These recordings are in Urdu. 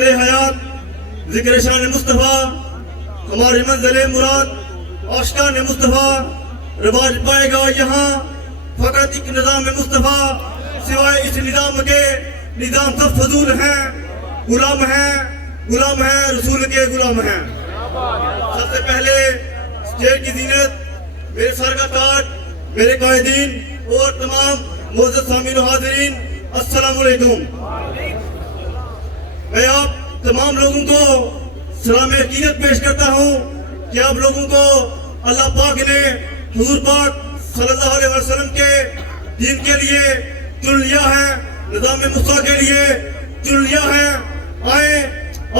مقصد حیات ذکر شان مصطفیٰ، ہماری منزل مراد آشکان مصطفیٰ، رواج پائے گا یہاں فقط ایک نظام مصطفیٰ، سوائے اس نظام کے نظام سب فضول ہیں، غلام ہیں رسول کے غلام ہیں۔ سب سے پہلے اسٹیج کی زینت میرے سر کا تاج، میرے قائدین اور تمام معزز سامعین و حاضرین، السلام علیکم۔ میں آپ تمام لوگوں کو سلام عقیدت پیش کرتا ہوں کہ آپ لوگوں کو اللہ پاک نے حضور پاک صلی اللہ علیہ وسلم کے دین کے لیے چن لیا ہے، نظام مصطفیٰ کے لیے چن لیا ہے۔ آئیں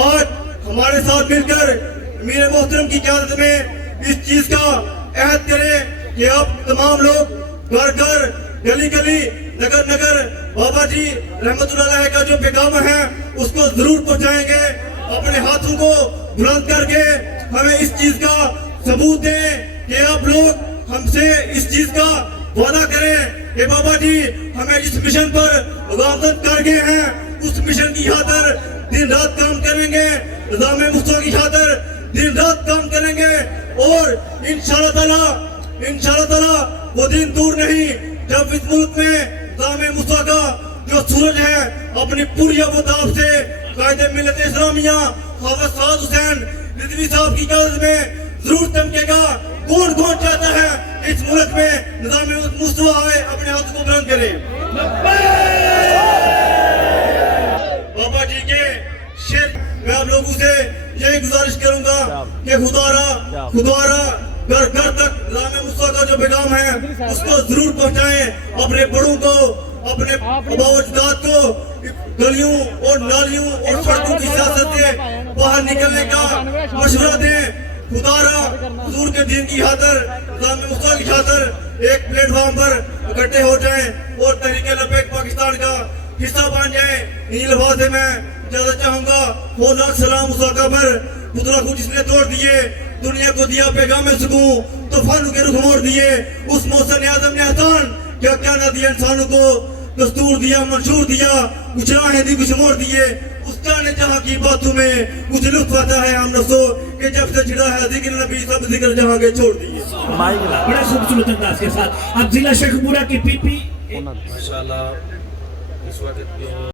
آج ہمارے ساتھ مل کر امیر محترم کی قیادت میں اس چیز کا عہد کریں کہ آپ تمام لوگ گھر گھر گلی گلی نگر نگر بابا جی رحمت اللہ علیہ کا جو پیغام ہے اس کو ضرور پہنچائیں گے۔ اپنے ہاتھوں کو بلند کر کے ہمیں اس چیز کا ثبوت دیں کہ آپ لوگ ہم سے اس چیز کا وعدہ کریں کہ بابا جی ہمیں جس مشن پر مغامرت کر گئے ہیں اس مشن کی خاطر دن رات کام کریں گے، نظام مصطفیٰ کی خاطر دن رات کام کریں گے، اور انشاءاللہ تعالیٰ وہ دن دور نہیں جب اس ملک میں نظام مصطفیٰ کا جو سورج ہے اپنی پوری آفتاب سے قائد ملت اسلامیہ حافظ سعد حسین رضوی صاحب کی قیادت میں ضرور چمکے گا۔ کون چاہتا ہے اس ملک میں نظام مصطفیٰ آئے؟ اپنے ہاتھ کو بلند کریں۔ بابا جی کے شعر میں آپ لوگوں سے یہی گزارش کروں گا کہ خدا را گھر گھر تک نظام مصطفیٰ کا جو پیغام ہے اس کو ضرور پہنچائیں۔ اپنے بڑوں کو، اپنے آباء و اجداد کو گلیوں اور نالیوں اور سڑکوں کی سیاست سے باہر نکلنے کا مشورہ دیں۔ خدا را حضور کے دین کی خاطر، نظام مصطفیٰ کی خاطر ایک پلیٹ فارم پر اکٹھے ہو جائیں اور تحریک لبیک پاکستان کا حصہ بن جائیں۔ انہی لفظ سے میں اجازت چاہوں گا۔ ہوناک سلام اس آقا پر پتلا کو جس نے توڑ دیے، دنیا کو دیا پیغام سکون، طوفانوں کے رخ موڑ دیے، اس محسن اعظم نے احسان کیا نہ دیا انسانوں کو، دستور دیا منشور دیا، کچھ راہیں دی کچھ موڑ دیے، اس جانے جہاں کی باتوں میں کچھ لطف آتا ہے ہم نفسوں کہ جب سے چھڑا ہے ذکر نبی سب ذکر جہاں کے چھوڑ دیے۔ بڑا خوبصورت انداز کے ساتھ اب ضلع شیخ پورہ کی پی پی ماشاءاللہ اس وقت